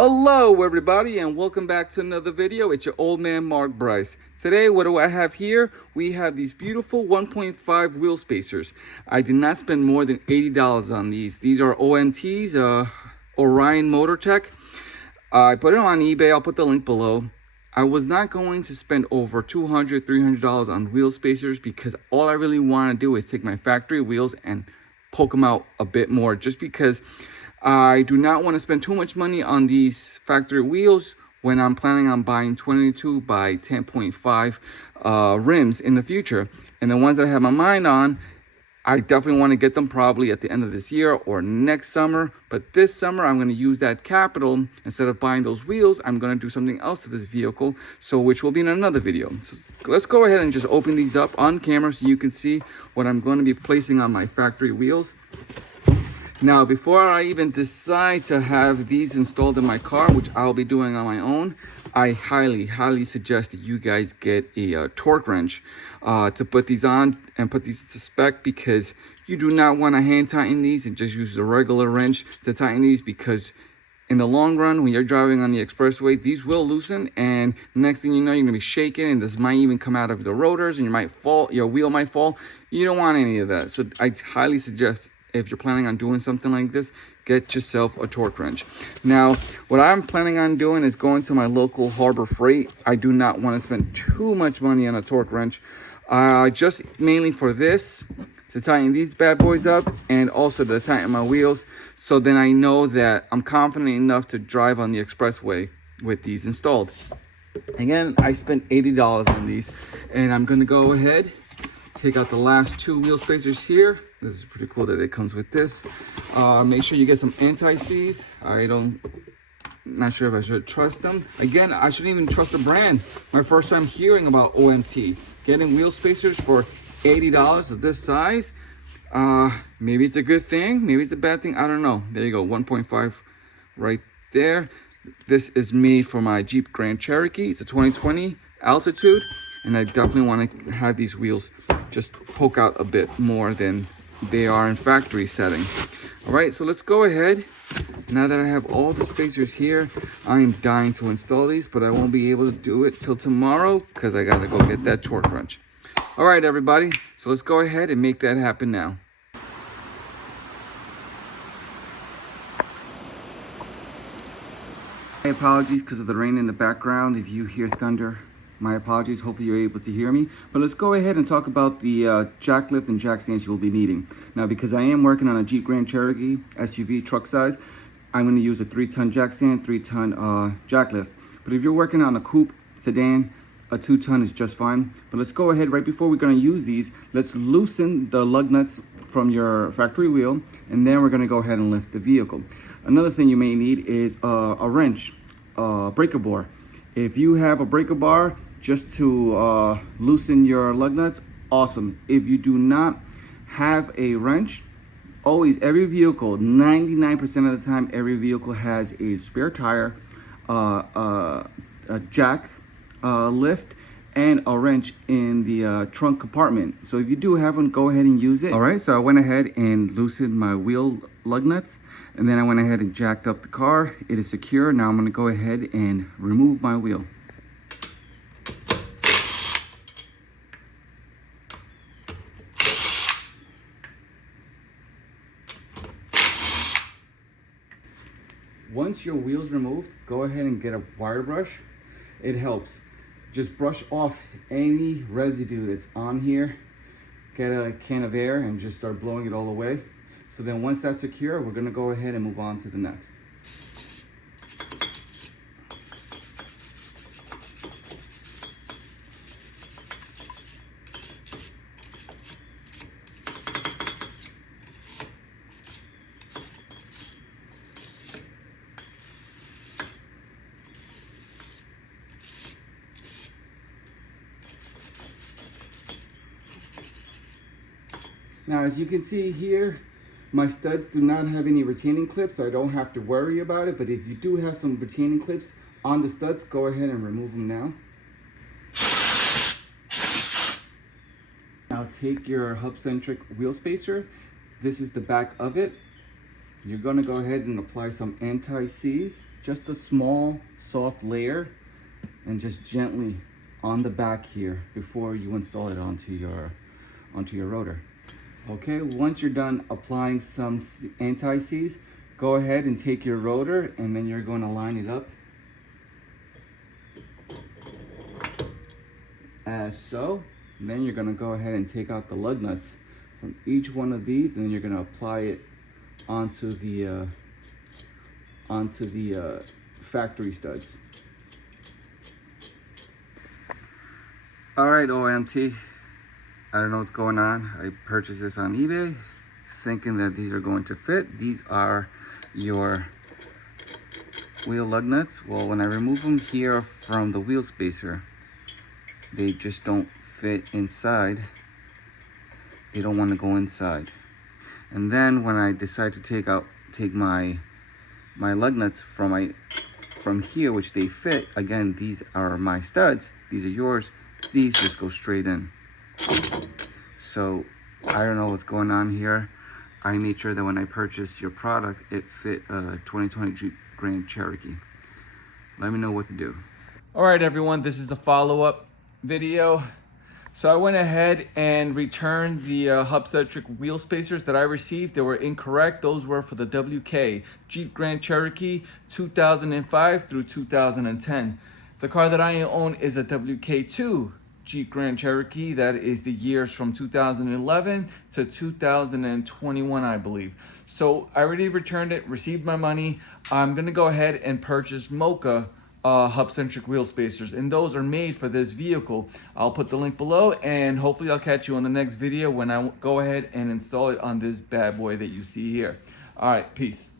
Hello everybody and welcome back to another video. It's your old man Mark Bryce. Today what do I have here? We have these beautiful 1.5 wheel spacers. I did not spend more than $80 on these. These are OMTs, Orion Motor Tech. I put it on eBay. I'll put the link below. I was not going to spend over $200, $300 on wheel spacers because all I really want to do is take my factory wheels and poke them out a bit more, just because I do not want to spend too much money on these factory wheels when I'm planning on buying 22 by 10.5 rims in the future. And the ones that I have my mind on, I definitely want to get them probably at the end of this year or next summer. But this summer, I'm going to use that capital. Instead of buying those wheels, I'm going to do something else to this vehicle, so which will be in another video. So let's go ahead and just open these up on camera so you can see what I'm going to be placing on my factory wheels. Now, before I even decide to have these installed in my car, which I'll be doing on my own, I highly suggest that you guys get a torque wrench to put these on and put these to spec, because you do not want to hand tighten these and just use a regular wrench to tighten these, because in the long run, when you're driving on the expressway, these will loosen, and next thing you know, you're gonna be shaking, and this might even come out of the rotors, and you might fall, your wheel might fall. You don't want any of that. So I highly suggest, if you're planning on doing something like this, get yourself a torque wrench. Now, what I'm planning on doing is going to my local Harbor Freight. I do not want to spend too much money on a torque wrench, just mainly for this, to tighten these bad boys up, and also to tighten my wheels, so then I know that I'm confident enough to drive on the expressway with these installed. Again, I spent $80 on these, and I'm going to go ahead, take out the last two wheel spacers here. This is pretty cool that it comes with this. Make sure you get some anti-seize. Not sure if I should trust them. Again, I shouldn't even trust the brand. My first time hearing about OMT. Getting wheel spacers for $80 of this size. Maybe it's a good thing, maybe it's a bad thing. I don't know. There you go, 1.5 right there. This is made for my Jeep Grand Cherokee. It's a 2020 altitude, and I definitely want to have these wheels just poke out a bit more than they are in factory setting. All right, so let's go ahead. Now that I have all the spacers here, I am dying to install these, but I won't be able to do it till tomorrow because I gotta go get that torque wrench. All right, everybody, so let's go ahead and make that happen now. My apologies because of the rain in the background. If you hear thunder, my apologies. Hopefully you're able to hear me. But let's go ahead and talk about the jack lift and jack stands you'll be needing. Now, because I am working on a Jeep Grand Cherokee SUV truck size, I'm going to use a 3-ton jack stand, 3-ton jack lift. But if you're working on a coupe sedan, a 2-ton is just fine. But let's go ahead, right before we're going to use these, let's loosen the lug nuts from your factory wheel, and then we're going to go ahead and lift the vehicle. Another thing you may need is a wrench, breaker bar. If you have a breaker bar just to loosen your lug nuts, awesome. If you do not have a wrench, always, every vehicle, 99% of the time, every vehicle has a spare tire, a jack lift, and a wrench in the trunk compartment. So if you do have one, go ahead and use it. All right, so I went ahead and loosened my wheel lug nuts, and then I went ahead and jacked up the car. It is secure. Now I'm going to go ahead and remove my wheel. Once your wheel's removed, go ahead and get a wire brush. It helps. Just brush off any residue that's on here. Get a can of air and just start blowing it all away. So then once that's secure, we're gonna go ahead and move on to the next. Now, as you can see here, my studs do not have any retaining clips, so I don't have to worry about it. But if you do have some retaining clips on the studs, go ahead and remove them now. Now take your hub centric wheel spacer. This is the back of it. You're gonna go ahead and apply some anti-seize, just a small, soft layer, and just gently on the back here before you install it onto your rotor. Okay, once you're done applying some anti-seize, go ahead and take your rotor and then you're going to line it up as so. And then you're going to go ahead and take out the lug nuts from each one of these, and then you're going to apply it onto the factory studs. All right, OMT. I don't know what's going on. I purchased this on eBay thinking that these are going to fit. These are your wheel lug nuts. Well, when I remove them here from the wheel spacer, they just don't fit inside. They don't want to go inside. And then when I decide to take my lug nuts from here, which they fit, again, these are my studs, these are yours, these just go straight in. So I don't know what's going on here. I made sure that when I purchased your product, it fit a 2020 Jeep Grand Cherokee. Let me know what to do. All right, everyone, this is a follow-up video. So I went ahead and returned the hub-centric wheel spacers that I received. They were incorrect. Those were for the WK Jeep Grand Cherokee 2005 through 2010. The car that I own is a WK2 Jeep Grand Cherokee. That is the years from 2011 to 2021, I believe. So I already returned it, received my money. I'm gonna go ahead and purchase Mocha hub-centric wheel spacers, and those are made for this vehicle. I'll put the link below, and hopefully I'll catch you on the next video when I go ahead and install it on this bad boy that you see here. All right, peace.